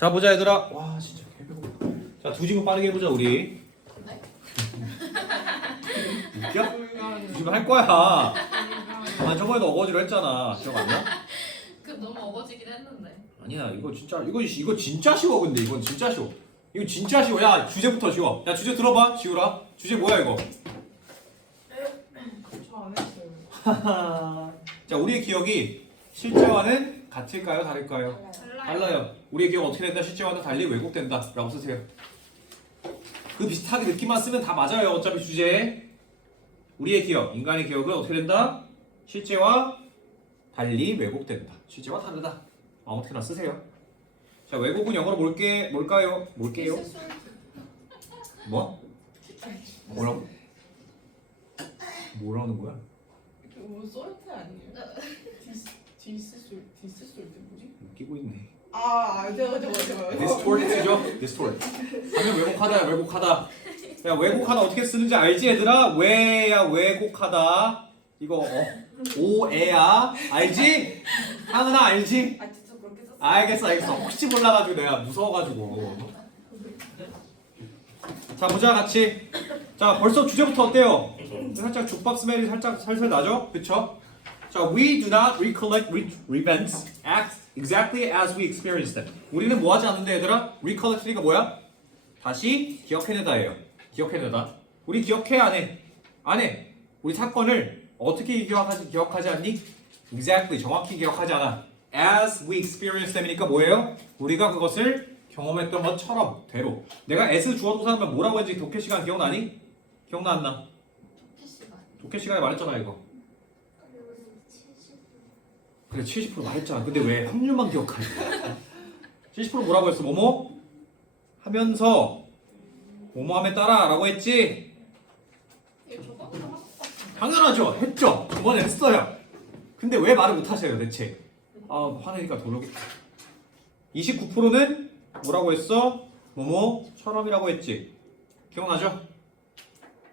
자 보자 얘들아. 와 진짜 개배고파. 자두 질문 빠르게 해보자 우리. 네? 웃겨? 두 질문 할 거야. 아 저번에도 어거지로 했잖아. 기억 안 나? 그 너무 어거지긴 했는데. 아니야 이거 진짜 이거 이거 진짜 쉬워 근데 이건 진짜 쉬워. 이거 진짜 쉬워. 야 주제부터 쉬워. 야 주제 들어봐 지우라. 주제 뭐야 이거? 저안 했어요. 자 우리의 기억이 실제와는 같을까요 다를까요? 달라요. 달라요. 우리의 기억 어떻게 된다? 실제와는 달리 왜곡된다. 라고 쓰세요. 그 비슷하게 느낌만 쓰면 다 맞아요. 어차피 주제에. 우리의 기억, 인간의 기억은 어떻게 된다? 실제와 달리 왜곡된다. 실제와 다르다. 아무렇게나 쓰세요. 자, 왜곡은 영어로 뭘게, 뭘까요? 뭘게요? 뭐? 뭐라고? 뭐라는 거야? 뭐 솔트 아니에요? 디스 디스 솔 디스 솔트 뭐지? 웃기고 있네. 아, 아, 제가 제가 제가. 디스토르트죠? 디스토르트. 하면 왜곡하다야 왜곡하다. 야 왜곡하다 어떻게 쓰는지 알지 얘들아? 왜야 왜곡하다. 이거 어, 오에야 알지? 하은아 알지? 아, 진짜 그렇게 썼어. 알겠어 알겠어. 혹시 몰라가지고 내가 무서워가지고. 자 보자 같이. 자 벌써 주제부터 어때요? 살짝 족밥 스멜이 살짝 살살 나죠? 그쵸? 자, we do not recollect re- events act exactly as we experience them. 우리는 뭐 하지 않는데 얘들아? recollect가 뭐야? 다시 기억해내다예요. 기억해내다. 우리 기억해 안 해? 안 해. 우리 사건을 어떻게 기억하지 기억하지 않니? exactly 정확히 기억하지 않아. as we experience them이니까 뭐예요? 우리가 그것을 경험했던 것처럼 대로. 내가 as 주어 동사하면 뭐라고 했는지 독해 시간 기억나니? 기억나 안 나? 독해 시간에 말했잖아 이거. 그래 70% 말했잖아. 근데 왜 확률만 기억하냐? 70% 뭐라고 했어? 뭐뭐 하면서 뭐뭐 함에 따라라고 했지? 같아. 당연하죠. 했죠. 저번에 했어요. 근데 왜 말을 못 하세요, 대체? 아, 화내니까 도르겠다. 29%는 뭐라고 했어? 뭐뭐처럼이라고 했지. 기억나죠?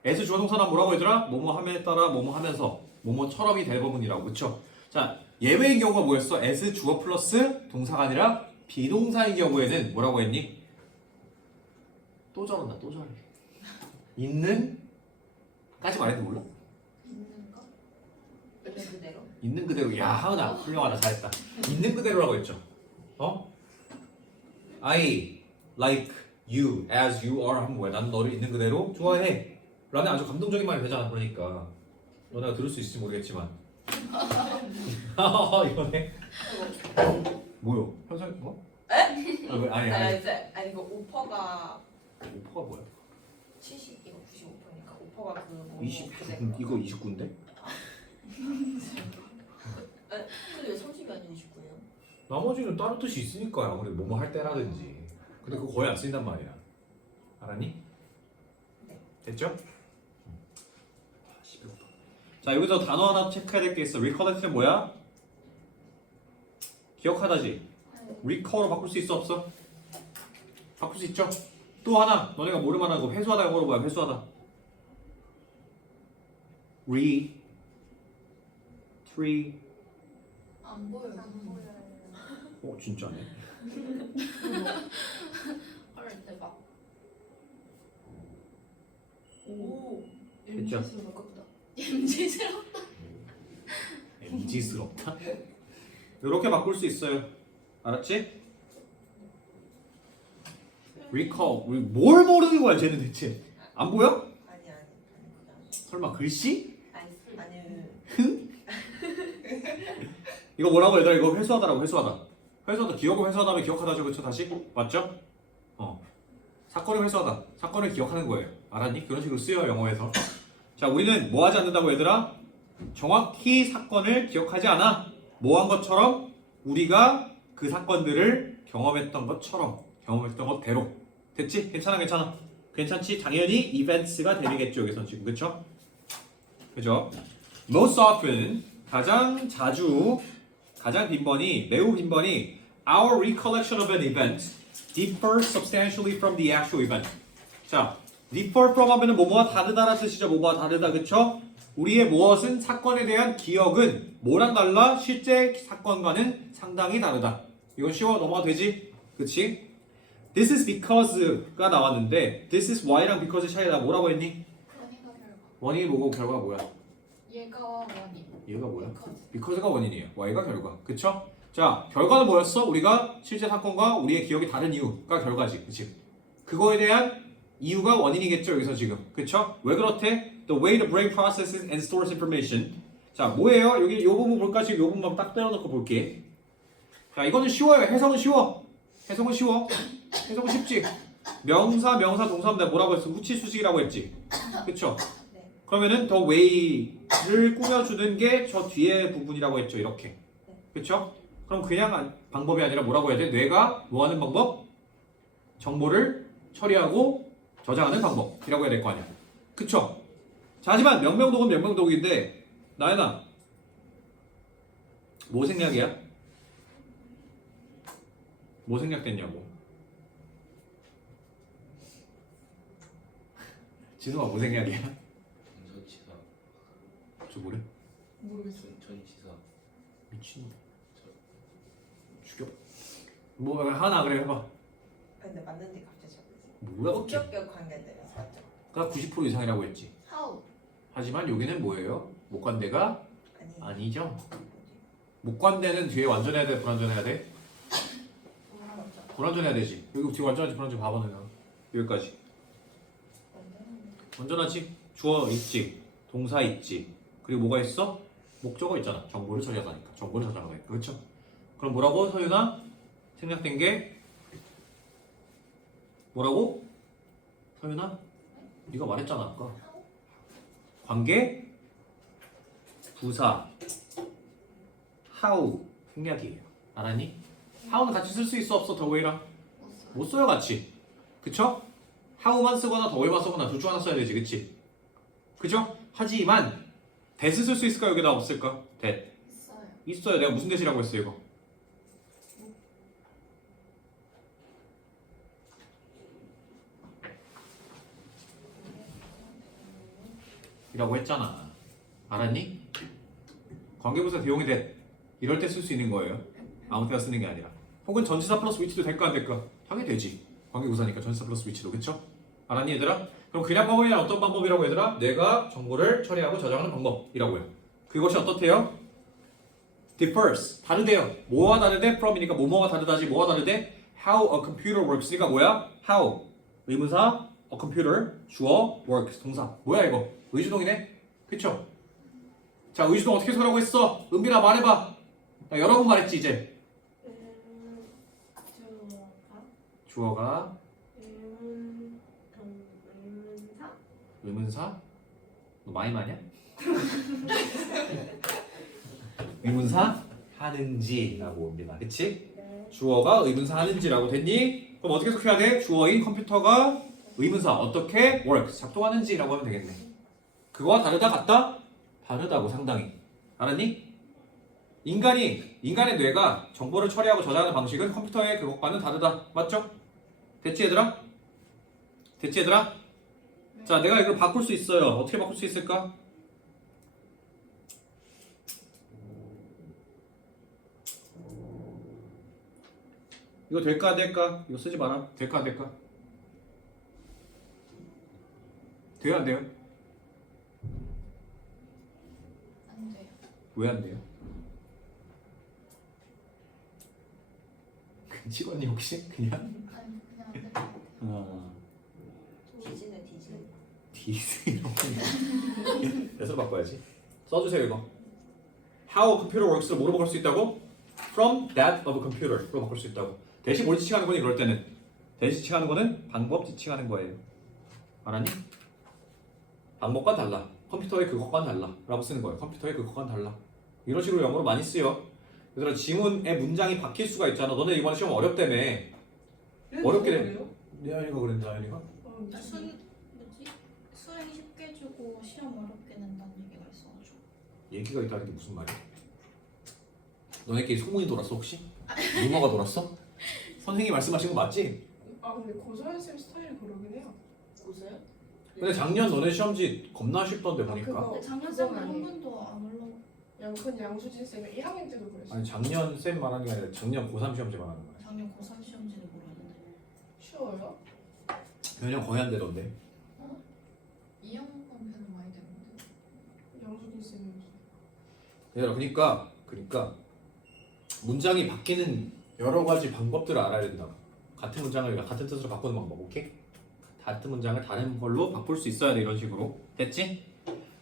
S 주어동사는 뭐라고 했더라? 뭐뭐 함에 따라 뭐뭐 하면서 뭐뭐처럼이 대부분이라고 그쵸? 자 예외의 경우가 뭐였어? S 주어 플러스 동사가 아니라 비동사의 경우에는 뭐라고 했니? 또 저런다 또 저래 있는 까지 말했는데 몰라? 있는 거? 있는 그대로. 있는 그대로 야 하은아 훌륭하다 잘했다 있는 그대로라고 했죠 어? I like you as you are 하면 뭐야 나는 너를 있는 그대로 좋아해 라는 아주 감동적인 말이 되잖아 그러니까 너네가 들을 수 있을지 모르겠지만 이거네 뭐요? 현상 뭐? 에? 아, 왜? 아니 아니, 아니 이제 아니 그 오퍼가 오퍼가 뭐야? 70 이거 95%니까 오퍼가 그 뭐. 20 그대로. 이거 29인데? 근데 왜 30이 아니고 29예요? 나머지는 다른 뜻이 있으니까 아무래도 뭐뭐 할 때라든지 근데 그거 거의 안 쓰인단 말이야 알았니? 네. 됐죠? 자 여기서 단어 하나 체크해야 될 게 있어 recollect는 뭐야? 기억하다지 recall로 바꿀 수 있어 없어? 바꿀 수 있죠? 또 하나 너네가 모를 만한 거 회수하다 영어로 뭐야 회수하다 re tree 안 보여요. 어 진짜네 헐 대박. 오. 됐죠? MZ스러워. MG스럽다 이렇게 바꿀 수 있어요 알았지? recall 우리 뭘 모르는 거야 쟤는 대체 안 보여? 아니 아니. 설마 글씨? 아니 아니. 이거 뭐라고 얘들아 이거 회수하다라고 회수하다 회수하다 기억을 회수하다면 기억하다죠 그쵸 다시? 맞죠? 어 사건을 회수하다 사건을 기억하는 거예요 알았니? 그런 식으로 쓰여요 영어에서 자 우리는 뭐 하지 않는다고 얘들아? 정확히 사건을 기억하지 않아 뭐 한 것처럼 우리가 그 사건들을 경험했던 것처럼 경험했던 것대로 됐지? 괜찮아 괜찮아 괜찮지? 당연히 events가 되겠죠 여기서 지금 그쵸? 그죠? most often 가장 자주 가장 빈번히 매우 빈번히 our recollection of an event differs substantially from the actual event. 자, differ from 하면은 뭐뭐와 다르다라는 뜻이죠. 뭐뭐와 다르다, 그쵸? 우리의 무엇은 사건에 대한 기억은 뭐랑 달라? 실제 사건과는 상당히 다르다. 이건 쉬워 넘어가도 되지? 그치? this is because가 나왔는데 this is why랑 because 차이 나 뭐라고 했니? 원인과 결과. 원인이 뭐고 결과가 뭐야? 얘가 원인. 얘가 뭐야? because. because가 원인이에요. y가 결과. 그쵸? 자, 결과는 뭐였어? 우리가 실제 사건과 우리의 기억이 다른 이유가 결과지. 그치? 그거에 대한 이유가 원인이겠죠, 여기서 지금. 그쵸? 왜 그렇대? The way the brain processes and stores information. 자, 뭐예요? 여기 요 부분 볼까? 지금 요 부분만 딱 떼어놓고 볼게. 자, 이거는 쉬워요. 해석은 쉬워. 해석은 쉬워. 해석은 쉽지. 명사, 명사, 동사인데 뭐라고 했어? 후치 수식이라고 했지. 그쵸? 네. 그러면은 the way를 꾸며주는 게 저 뒤에 부분이라고 했죠. 이렇게. 그쵸? 그럼 그냥 안- 방법이 아니라 뭐라고 해야 돼? 뇌가 뭐 하는 방법? 정보를 처리하고 저장하는 방법이라고 해야 될 거 아니야. 그쵸? 자, 하지만 명명독은 명명독인데 나연아 뭐 생략이야? 뭐 생략됐냐고 진우가 뭐 생략이야? 전치사 저 뭐래? 모르겠어. 전 전치사 미친놈 죽여 뭐 하나 그래 해봐 근데 맞는데 갑자기 잘못했어. 뭐야 목격격 관계되면서 맞죠? 가90% 이상이라고 했지 how. 하지만 여기는 뭐예요? 목관대가 아니. 아니죠? 목관대는 뒤에 완전해야 돼 불완전해야 돼? 불완전해야 되지 여기 뒤에 완전하지 불완전 봐봐 내가 여기까지 완전하지 주어 있지 동사 있지 그리고 뭐가 있어? 목적어 있잖아 정보를 처리하다니까 정보를 저장하다니까 그렇죠? 그럼 뭐라고 서윤아? 생략된 게 뭐라고? 서윤아? 네가 말했잖아 아까 관계 부사 how 생략이에요 알았니? how는 같이 쓸 수 있어 없어 더 way랑? 못 써요. 못 써요 같이 그쵸? how만 쓰거나 더 way만 쓰거나 둘 중 하나 써야 되지 그치? 그죠? 하지만 that을 쓸 수 있을까 여기다 없을까? that 있어요. 있어요 내가 무슨 that이라고 했어 이거 이라고 했잖아 알았니? 관계부사 대용이 that 이럴 때 쓸 수 있는 거예요 아무 때나 쓰는 게 아니라 혹은 전치사 플러스 위치도 될까 안 될까? 당연히 되지 관계부사니까 전치사 플러스 위치도 그쵸? 알았니 얘들아? 그럼 그냥 방법이란 어떤 방법이라고 얘들아? 내가 정보를 처리하고 저장하는 방법이라고요 그것이 어떻대요? differs 다르대요 뭐와 다르대? from이니까 뭐뭐가 다르다지 뭐가 다르대? how a computer works니까 뭐야? how 의문사 a computer 주어 works 동사 뭐야 이거? 의주동이네? 그쵸? 자 의주동 어떻게 서라고 했어? 은빈아 말해봐 나 여러 번 말했지 이제 음, 주어가 주어가 의문 경 의문사 의문사? 너 많이 마냐? 의문사 하는지라고 옵니다. 그치? 네 주어가 의문사 하는지라고 됐니? 그럼 어떻게 해석해야 돼? 주어인 컴퓨터가 의문사 어떻게 works 작동하는지라고 하면 되겠네. 그거와 다르다 같다? 다르다고 상당히. 알았니? 인간이 인간의 뇌가 정보를 처리하고 저장하는 방식은 컴퓨터의 그것과는 다르다. 맞죠? 됐지 얘들아? 됐지 얘들아? 자, 내가 이걸 바꿀 수 있어요. 어떻게 바꿀 수 있을까? 이거 될까 안 될까? 이거 쓰지 마라. 될까 안 될까? 돼요 안 돼요? 안 돼요. 왜 안 돼요? 그 직원님 혹시 그냥 아니 그냥 안 될 것 같아요. 어, 디즈는 디즈. 디스 몇으로 바꿔야지? 써주세요 이거. How a computer works를 뭐로 바꿀 수 있다고? From that of a computer로 바꿀 수 있다고. 대신 뭘 지칭하는 거니 그럴 때는 대신 지칭하는 거는 방법 지칭하는 거예요. 알았니? 방법과 달라. 컴퓨터의 그것과 달라. 라고 쓰는 거예요. 컴퓨터의 그것과 달라. 이런 식으로 영어로 많이 쓰여. 얘들아 지문에 문장이 바뀔 수가 있잖아. 너네 이번에 시험 어렵다며. 어렵게 돼. 내아이가 그랬는데 아이가? 어, 순 뭐지? 수행 쉽게 주고 시험 어렵게 낸다는 얘기가 있어가지고. 얘기가 있다는 게 무슨 말이야? 너네끼리 소문이 돌았어 혹시? 루머가 돌았어? 선생님이 말씀하신 거 맞지? 아 근데 고소연 쌤 스타일이 그러긴 해요. 보세요? 근데 작년 너네 시험지 겁나 쉽던데 아, 보니까 그거- 근데 작년 그건 쌤은 한 아니에요. 번도 안 올라. 양큰 양수진 쌤이 1학년 때도 그랬어요. 아니 작년 쌤 말하는 게 아니라 작년 고3 시험지 말하는 거야 작년 고3 시험지는 모르는데. 쉬워요? 변형 거의 안 되던데. 이형권 배는 많이 되는데. 영수기 쌤. 얘들아 그러니까 그러니까 문장이 바뀌는 여러 가지 방법들을 알아야 된다. 같은 문장을 같은 뜻으로 바꾸는 방법, 오케이? 같은 문장을 다른 걸로 바꿀 수 있어야 돼 이런 식으로. 됐지?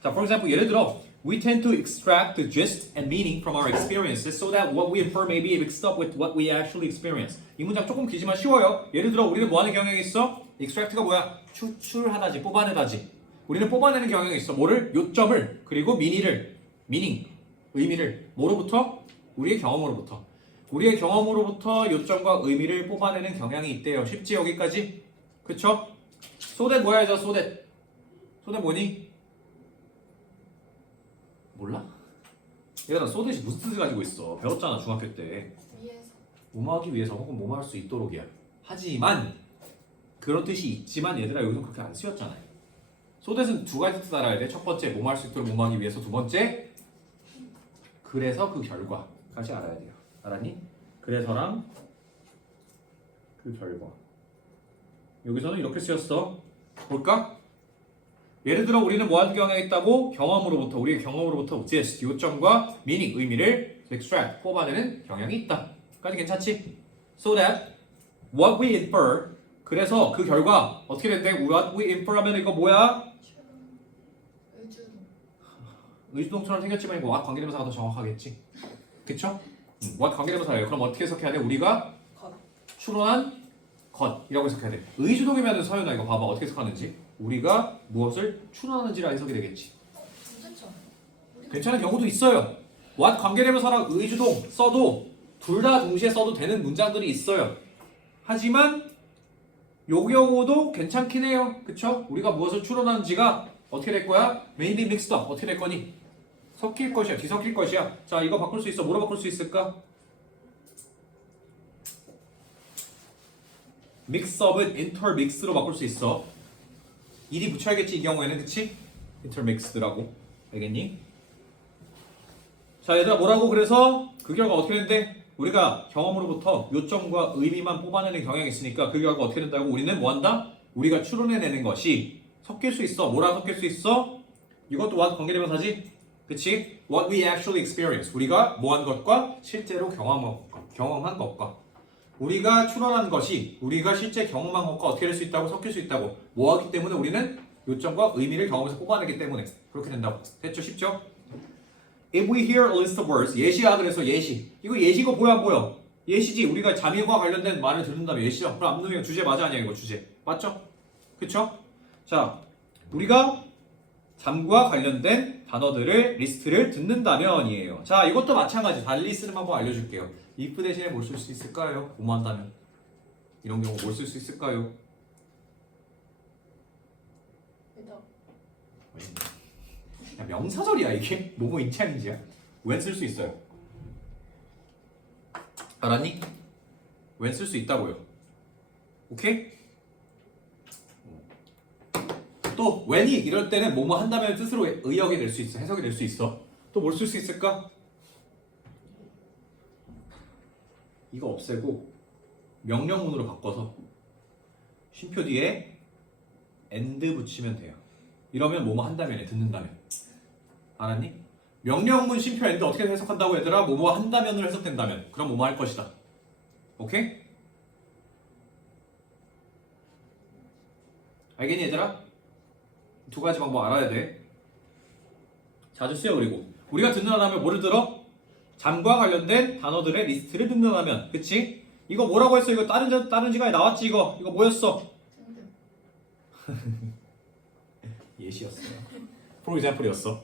자, for example 예를 들어 We tend to extract the gist and meaning from our experiences so that what we infer may be mixed up with what we actually experience. 이 문장 조금 길지만 쉬워요. 예를 들어 우리는 뭐 하는 경향이 있어? extract가 뭐야? 추출하다지, 뽑아내다지. 우리는 뽑아내는 경향이 있어. 뭐를? 요점을 그리고 미니를, meaning, 의미를 뭐로부터? 우리의 경험으로부터. 우리의 경험으로부터 요점과 의미를 뽑아내는 경향이 있대요. 쉽지 여기까지? 그쵸? 소댓 뭐야 얘들아 소댓? 소댓 뭐니? 몰라? 얘들아 소댓이 무슨 뜻을 가지고 있어? 배웠잖아 중학교 때. 위에서. 뭐뭐하기 위해서 혹은 뭐뭐할 수 있도록이야. 하지만 그런 뜻이 있지만 얘들아 여기서 그렇게 안 쓰였잖아요 소댓은 두 가지 뜻 알아야 돼 첫 번째 뭐뭐할 수 있도록 뭐뭐하기 위해서. 두 번째 그래서 그 결과까지 알아야 돼요. 알았니? 그래서랑 그 결과 여기서는 이렇게 쓰였어 볼까? 예를 들어 우리는 뭐 하는 경향이 있다고? 경험으로부터 우리의 경험으로부터 gist 요점과 meaning 의미를 extract 뽑아내는 경향이 있다. 까지 괜찮지? So that what we infer 그래서 그 결과 어떻게 된대? What we infer 하면 이거 뭐야? 의주동. 의주동처럼 생겼지만 이거 what 관계대명사가 더 정확하겠지. 그쵸? 음, what 관계대명사예요. 그럼 어떻게 해석해야 돼? 우리가 것. 추론한 것이라고 해석해야 돼. 의주동이면 서윤아 이거 봐봐 어떻게 해석하는지. 우리가 무엇을 추론하는지라 해석이 되겠지. 괜찮죠? 괜찮은 경우도 있어요. what 관계대명사랑 의주동 써도 둘 다 동시에 써도 되는 문장들이 있어요. 하지만 요 경우도 괜찮긴 해요. 그쵸? 우리가 무엇을 추론하는지가 어떻게 될 거야? mixed up. 어떻게 될 거니? 섞일 것이야. 뒤섞일 것이야. 자, 이거 바꿀 수 있어. 뭐로 바꿀 수 있을까? 믹스업은 intermix로 바꿀 수 있어. 일이 붙여야겠지 이 경우에는 그치? intermixed라고 알겠니? 자 얘들아 뭐라고 그래서 그 결과 어떻게 되는데 우리가 경험으로부터 요점과 의미만 뽑아내는 경향이 있으니까 그 결과 어떻게 된다고 우리는 뭐 한다? 우리가 추론해내는 것이 섞일 수 있어 뭐랑 섞일 수 있어? 이것도 what 관계대명사지? 그치? What we actually experience 우리가 뭐한 것과 실제로 경험한 것과 경험한 것과 우리가 추론한 것이 우리가 실제 경험한 것과 어떻게 될 수 있다고 섞일 수 있다고 뭐 하기 때문에 우리는 요점과 의미를 경험에서 뽑아내기 때문에 그렇게 된다고 됐죠? 쉽죠? If we hear a list of words 예시야 그래서 예시 이거 예시고 보여 안 보여? 예시지 우리가 잠일과 관련된 말을 듣는다면 예시죠 그럼 앞놈이 주제 맞아 아니야 이거 주제 맞죠? 그쵸? 자 우리가 잠과 관련된 단어들을 리스트를 듣는다면이에요 자 이것도 마찬가지 달리 쓰는 방법 알려줄게요 if 대신에 뭘 쓸 수 있을까요? 뭐한다면 이런 경우 뭘 쓸 수 있을까요? 야, 명사절이야 이게? 뭐뭐 인치아닌지야? 웬 쓸 수 있어요? 알았니? 웬 쓸 수 있다고요 오케이? 또 웬이 이럴 때는 뭐뭐 한다면 뜻으로 의역이 될 수 있어 해석이 될 수 있어 또 뭘 쓸 수 있을까? 이거 없애고 명령문으로 바꿔서 쉼표 뒤에 and 붙이면 돼요 이러면 뭐뭐 한다면에 듣는다면 알았니? 명령문 쉼표 엔드 어떻게 해석한다고 얘들아? 뭐뭐 한다면으로 해석된다면 그럼 뭐뭐 할 것이다 오케이? 알겠니 얘들아? 두 가지 방법 알아야 돼 자주 쓰여 그리고 우리가 듣는다면 뭐를 들어? 잠과 관련된 단어들의 리스트를 듣는다면 그치? 이거 뭐라고 했어? 이거 다른 자- 다른 시간에 나왔지 이거 이거 뭐였어? 예시였어요. For example이었어.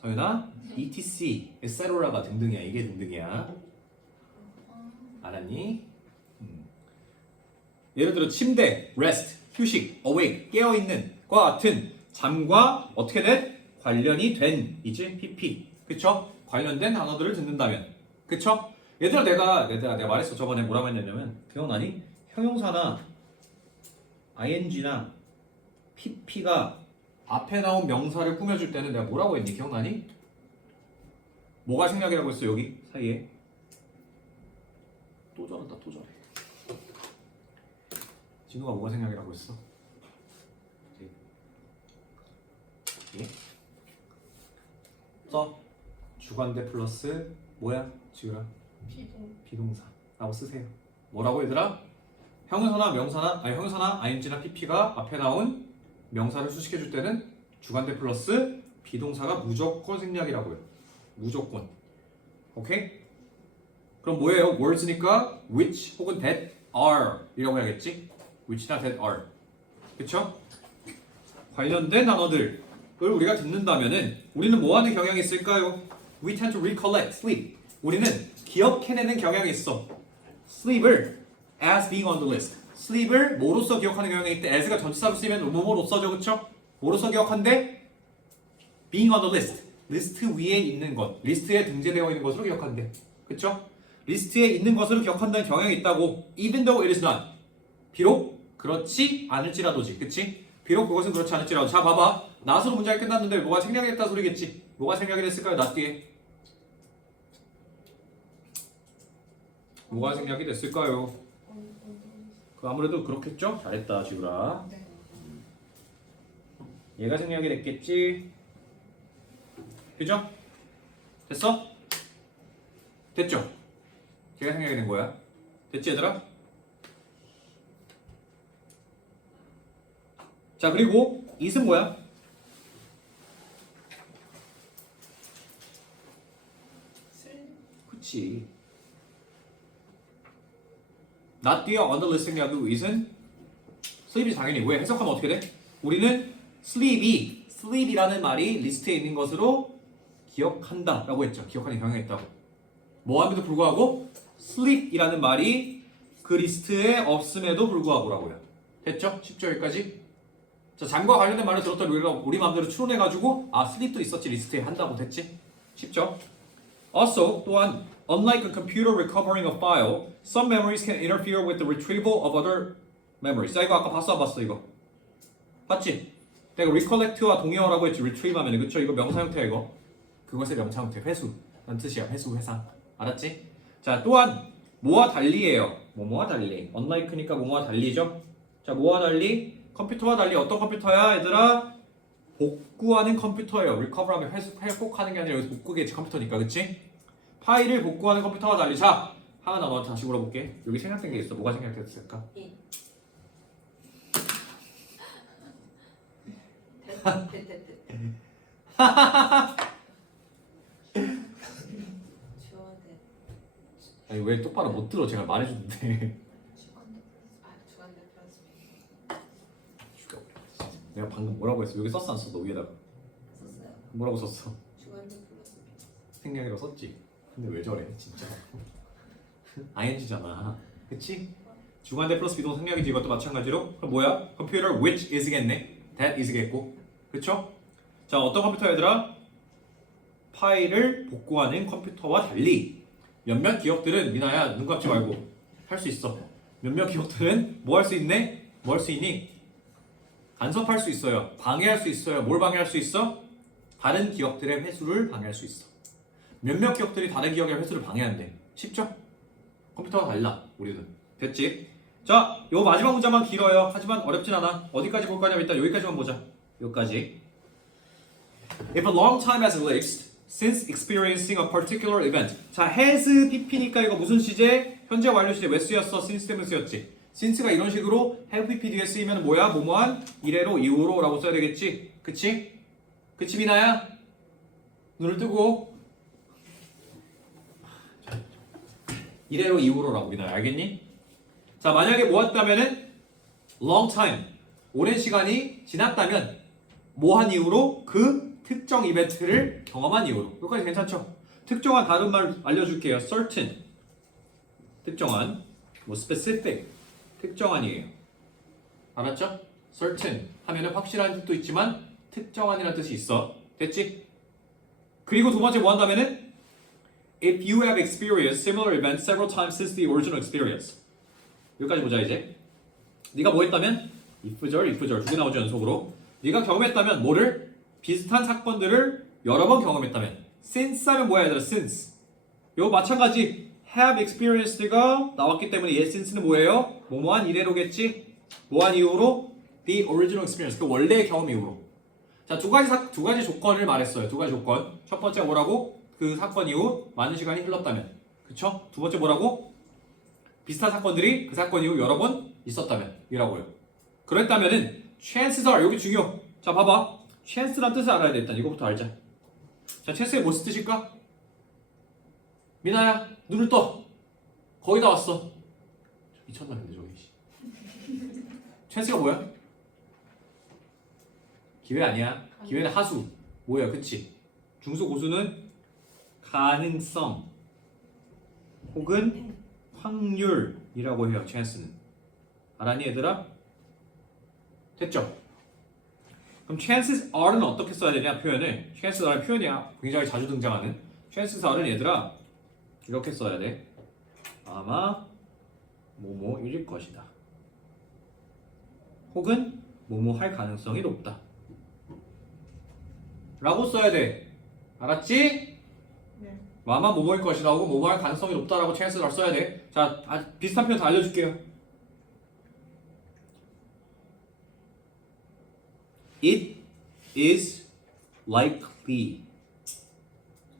서윤아, etc, etc가 등등이야. 이게 등등이야. 알았니? 음. 예를 들어 침대, rest, 휴식, awake, 깨어 있는과 같은 잠과 어떻게 된 관련이 된 이제 pp. 그쵸? 관련된 단어들을 듣는다면. 그쵸? 얘들아 내가 얘들아 내가 말했어 저번에 뭐라고 했냐면 기억나니? 형용사나 ing나 pp가 앞에 나온 명사를 꾸며줄 때는 내가 뭐라고 했니? 기억나니? 뭐가 생략이라고 했어 여기 사이에? 또 저런다 또 저래 진우가 뭐가 생략이라고 했어? 예? 써 주관대 플러스 뭐야 지우라 비동. 비동사라고 쓰세요. 뭐라고 얘들아? 형용사나 명사나 아니 형용사나 ing나 pp가 앞에 나온 명사를 수식해 줄 때는 주관대 플러스 비동사가 무조건 생략이라고요. 무조건. 오케이? 그럼 뭐예요? words니까 which 혹은 that are 이라고 해야겠지? which나 that are. 그쵸? 관련된 단어들 을 우리가 듣는다면은 우리는 뭐 하는 경향이 있을까요? We tend to recollect, sleep. 우리는 기억해내는 경향이 있어. sleep을 as being on the list. sleep을 뭐로서 기억하는 경향이 있대. as가 전치사로 쓰이면 뭐뭐로써죠, 그쵸? 뭐로서 기억한대? being on the list. 리스트 위에 있는 것, 리스트에 등재되어 있는 것으로 기억한대. 그쵸? 리스트에 있는 것으로 기억한다는 경향이 있다고. even though it is not. 비록 그렇지 않을지라도지. 그치? 비록 그것은 그렇지 않을지라도. 자, 봐봐. 나서로 문장이 끝났는데 뭐가 생략이 됐다 소리겠지? 뭐가 생략이 됐을까요? 나 뒤에. 뭐가 생략이 됐을까요? 그 아무래도 그렇겠죠? 잘했다, 지우라. 네. 얘가 생략이 됐겠지? 그죠? 됐어? 됐죠? 걔가 생략이 된 거야. 됐지, 얘들아? 자, 그리고 it은 뭐야? 슬. 그치. not 뒤에 on the list 생략이고 it은 sleep이 당연히 왜 해석하면 어떻게 돼? 우리는 sleep이 sleep이라는 말이 리스트에 있는 것으로 기억한다 라고 했죠. 기억하는 경향이 있다고. 뭐함에도 불구하고 sleep이라는 말이 그 리스트에 없음에도 불구하고라고요. 됐죠? 쉽죠 여기까지? 자 잠과 관련된 말을 들었더니 우리가 우리 마음대로 추론해가지고 아 sleep도 있었지 리스트에 한다고 됐지? 쉽죠? Also, 또한 unlike a computer recovering a file, some memories can interfere with the retrieval of other memories. 자 이거 아까 봤어 안 봤어 이거? 봤지? 내가 recollect와 동의어라고 했지 retrieve 하면 그쵸? 이거 명사 형태야 이거 그것의 명사 형태 회수 라는 뜻이야 회수 회상 알았지? 자 또한 뭐와 달리예요 뭐뭐와 달리 unlike니까 뭐뭐와 달리죠? 자 뭐와 달리? 컴퓨터와 달리 어떤 컴퓨터야? 얘들아? 복구하는 컴퓨터예요. 회수, 회복하는 게 아니라 여기서 복구겠지 컴퓨터니까. 그치? 파일을 복구하는 컴퓨터와 달리 자 하나 나 너한테 다시 물어볼게. 여기 생략된 게 있어? 뭐가 생략됐을까? 아니 왜 똑바로 못 들어? 제가 말해줬는데 아 주관대 플러스 죽여버려. 내가 방금 뭐라고 했어? 여기 썼어 안 썼어? 위에다가 썼어요. 뭐라고 썼어? 주관대 플러스 생략이라고 썼지. 근데 왜 저래 진짜? ing잖아. 그치? 주관대 플러스 비동 생략이지 이것도 마찬가지로 그럼 뭐야? 컴퓨터 which is겠네. that is겠고. 그쵸? 자 어떤 컴퓨터 얘들아? 파일을 복구하는 컴퓨터와 달리 몇몇 기억들은 미나야 눈 감지 말고 할 수 있어. 몇몇 기억들은 뭐 할 수 있네? 뭐 할 수 있니? 간섭할 수 있어요. 방해할 수 있어요. 뭘 방해할 수 있어? 다른 기억들의 회수를 방해할 수 있어. 몇몇 기억들이 다른 기억의 회수를 방해한대. 쉽죠? 컴퓨터가 달라. 우리는. 됐지? 자, 요 마지막 문장만 길어요. 하지만 어렵진 않아. 어디까지 볼 거냐면 일단 여기까지만 보자. 여기까지. If a long time has elapsed since experiencing a particular event. 자, has pp니까 이거 무슨 시제? 현재 완료 시제 왜 쓰였어? since 때문에 쓰였지. Since가 이런 식으로 have pp 뒤에 쓰이면 뭐야? 뭐뭐한 이래로 이후로 라고 써야 되겠지? 그치? 그치 미나야? 눈을 뜨고 이래로 이후로 라고 미나야 알겠니? 자 만약에 모았다면은 long time 오랜 시간이 지났다면 뭐한 이후로 그 특정 이벤트를 경험한 이후로 여기까지 괜찮죠? 특정한 다른 말 알려줄게요 certain 특정한 뭐 specific 특정한이에요. 알았죠? certain 하면은 확실한 뜻도 있지만 특정한이라는 뜻이 있어. 됐지? 그리고 두 번째 뭐 한다면은? If you have experienced similar events several times since the original experience. 여기까지 보자 이제. 네가 뭐 했다면? if절, if절. 두 개 나오죠 연속으로. 네가 경험했다면 뭐를? 비슷한 사건들을 여러 번 경험했다면. since 하면 뭐야 얘들아 since. 요 마찬가지 have experienced가 나왔기 때문에 얘 since는 뭐예요? 뭐뭐한 이래로겠지 뭐한 이후로? The original experience. 그 원래의 경험 이후로. 자, 두 가지 사, 두 가지 조건을 말했어요. 두 가지 조건. 첫 번째 뭐라고? 그 사건 이후 많은 시간이 흘렀다면. 그쵸? 두 번째 뭐라고? 비슷한 사건들이 그 사건 이후 여러 번 있었다면. 이라고요. 그랬다면은 chances are 여기 중요. 자, 봐봐. chance란 뜻을 알아야 돼. 일단 이거부터 알자. 자, chance의 무슨 뜻일까? 미나야, 눈을 떠. 거의 다 왔어. 미쳤나 근데 저기. chance가 뭐야? 기회 아니야. 기회는 하수. 뭐야, 그치? 중수 고수는 가능성 혹은 확률이라고 해요. chance는. 알았니 얘들아? 됐죠? 그럼 chances are는 어떻게 써야 되냐 표현을 chances are 표현이야 굉장히 자주 등장하는 chances are는 얘들아 이렇게 써야 돼. 아마 뭐뭐일 것이다. 혹은 뭐뭐 할 가능성이 높다. 라고 써야 돼. 알았지? 네. 아마 뭐뭐일 것이다 혹은 뭐뭐 할 가능성이 높다라고 are 써야 돼 자 아, 비슷한 표현 다 알려줄게요. It is likely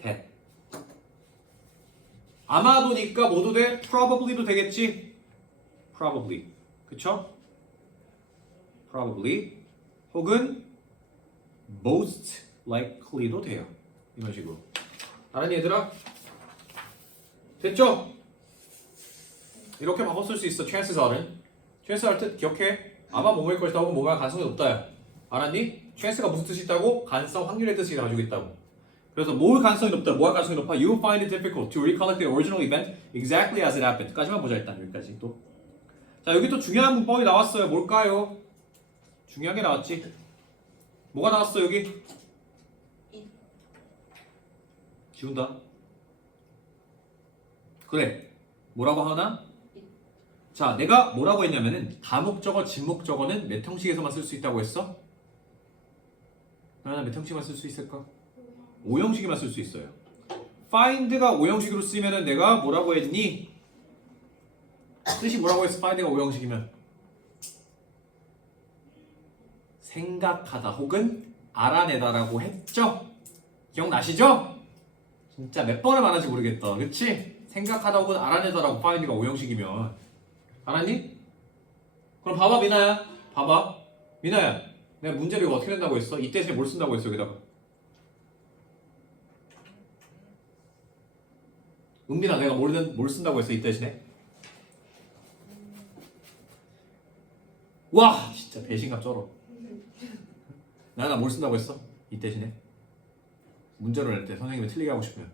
that. 아마도니까 모두 돼. probably도 되겠지. probably. 그쵸? probably. 혹은 most likely도 돼요. 이런 식으로. 알았니 얘들아? 됐죠? 이렇게 바꿔 쓸 수 있어. chances are는. chances are 뜻 기억해. 아마 뭐뭐일 것이다 혹은 할 가능성이 높다야. 알았니? chance가 무슨 뜻이 있다고? 가능성, 확률의 뜻이 가지고 있다고. 그래서 뭘 가능성이 높다, 뭐할 가능성이 높아? You find it difficult to recollect the original event exactly as it happened. 까지만 보자 일단 여기까지 또. 자 여기 또 중요한 문법이 나왔어요. 뭘까요? 중요한 게 나왔지. 뭐가 나왔어 여기? 지운다. 그래. 뭐라고 하나? 자, 내가 뭐라고 했냐면은 다목적어, 진목적어는 몇 형식에서만 쓸 수 있다고 했어? 나는 몇 형식만 쓸 수 있을까? 5형식에만 쓸 수 있어요. find가 5형식으로 쓰면은 내가 뭐라고 했니? 뜻이 뭐라고 했어? find가 5형식이면 생각하다 혹은 알아내다라고 했죠? 기억나시죠? 진짜 몇 번을 말하는지 모르겠다. 그치? 생각하다 혹은 알아내다라고 find가 5형식이면 알았니? 그럼 봐봐 미나야 봐봐 미나야 내가 문제를 어떻게 된다고 했어? 이 대신에 뭘 쓴다고 했어 여기다가 은빈아 내가 뭘, 든- 뭘 쓴다고 했어 이 대신에? 와 진짜 배신감 쩔어 나나 뭘 쓴다고 했어? 이 대신에? 문제를 낼 때 선생님이 틀리게 하고 싶으면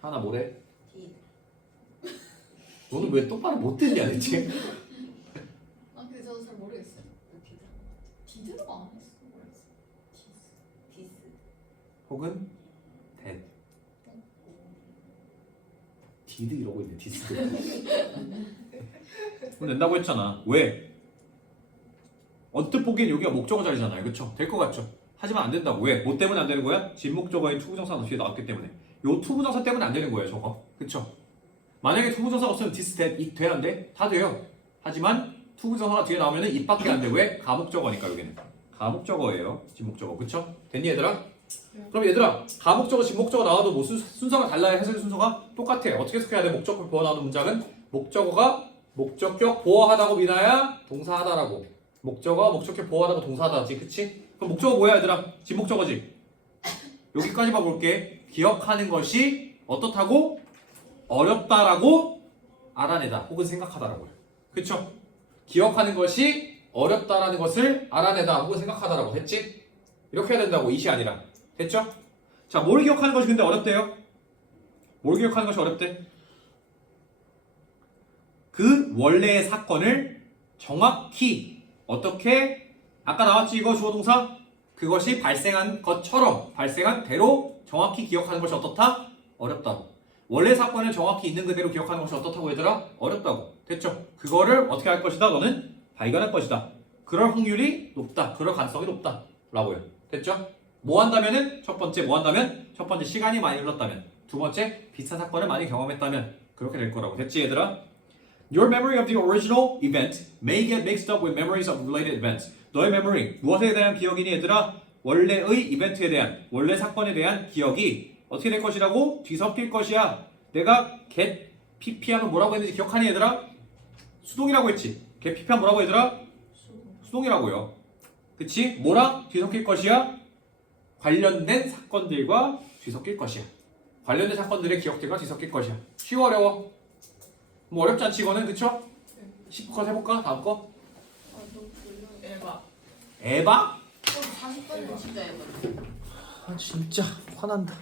하나 뭐래? 너는 왜 똑바로 못 듣냐 대체? 아 근데 저도 잘 모르겠어요. 디드로 안 했어. 뭐였어? 디스. 혹은 that 디드 이러고 있네 디스 그럼 낸다고 했잖아 왜? 언뜻 보기엔 여기가 목적어 자리잖아요 그쵸? 될 것 같죠? 하지만 안 된다고 왜? 뭐 때문에 안 되는 거야? 진목적어인 투부정사가 뒤에 나왔기 때문에 요 투부정사 때문에 안 되는 거예요 저거 그쵸? 만약에 투부정사가 없으면 디스 that it 돼? 안 돼? 다 돼요 하지만 투부정사가 뒤에 나오면 은 it밖에 안 돼 왜? 가목적어니까 여기는 가목적어예요 진목적어 그쵸? 됐니 얘들아? 그럼 얘들아 가목적어 진목적어 나와도 뭐 순, 순서가 달라요? 해석 순서가 똑같아 어떻게 해석해야 돼? 목적격 보어 나오는 문장은 목적어가 목적격 보어하다고 미나야 동사하다라고. 목적어 목적격 보어하다고 동사하다지 그치? 그럼 목적어 뭐야 얘들아? 진목적어지? 여기까지만 볼게. 기억하는 것이 어떻다고? 어렵다라고 알아내다 혹은 생각하다라고요. 그쵸? 기억하는 것이 어렵다라는 것을 알아내다 혹은 생각하다라고 됐지? 이렇게 해야 된다고 이시 아니라 됐죠? 자, 뭘 기억하는 것이 근데 어렵대요? 뭘 기억하는 것이 어렵대? 그 원래의 사건을 정확히 어떻게 아까 나왔지 이거 주어 동사 그것이 발생한 것처럼 발생한 대로 정확히 기억하는 것이 어떻다? 어렵다고. 원래 사건을 정확히 있는 그대로 기억하는 것이 어떻다고 얘들아? 어렵다고. 됐죠? 그거를 어떻게 할 것이다? 너는 발견할 것이다. 그럴 확률이 높다. 그럴 가능성이 높다. 라고요. 됐죠? 뭐 한다면은 첫 번째 뭐 한다면 첫 번째 시간이 많이 흘렀다면 두 번째 비슷한 사건을 많이 경험했다면 그렇게 될 거라고 됐지 얘들아? Your memory of the original event may get mixed up with memories of related events. 너의 memory, 무엇에 대한 기억이니 얘들아? 원래의 이벤트에 대한, 원래 사건에 대한 기억이 어떻게 될 것이라고? 뒤섞일 것이야. 내가 get pp하면 뭐라고 했는지 기억하니 얘들아? 수동이라고 했지. get pp하면 뭐라고 얘들아? 수동이라고요. 그치? 뭐랑 뒤섞일 것이야? 관련된 사건들과 뒤섞일 것이야. 관련된 사건들의 기억들과 뒤섞일 것이야. 쉬워 어려워? 뭐 어렵지 않지 이거는 그쵸? 10컷 해볼까? 다음 거? 에바. 에바? 40번은 진짜 해버려. 아 진짜 화난다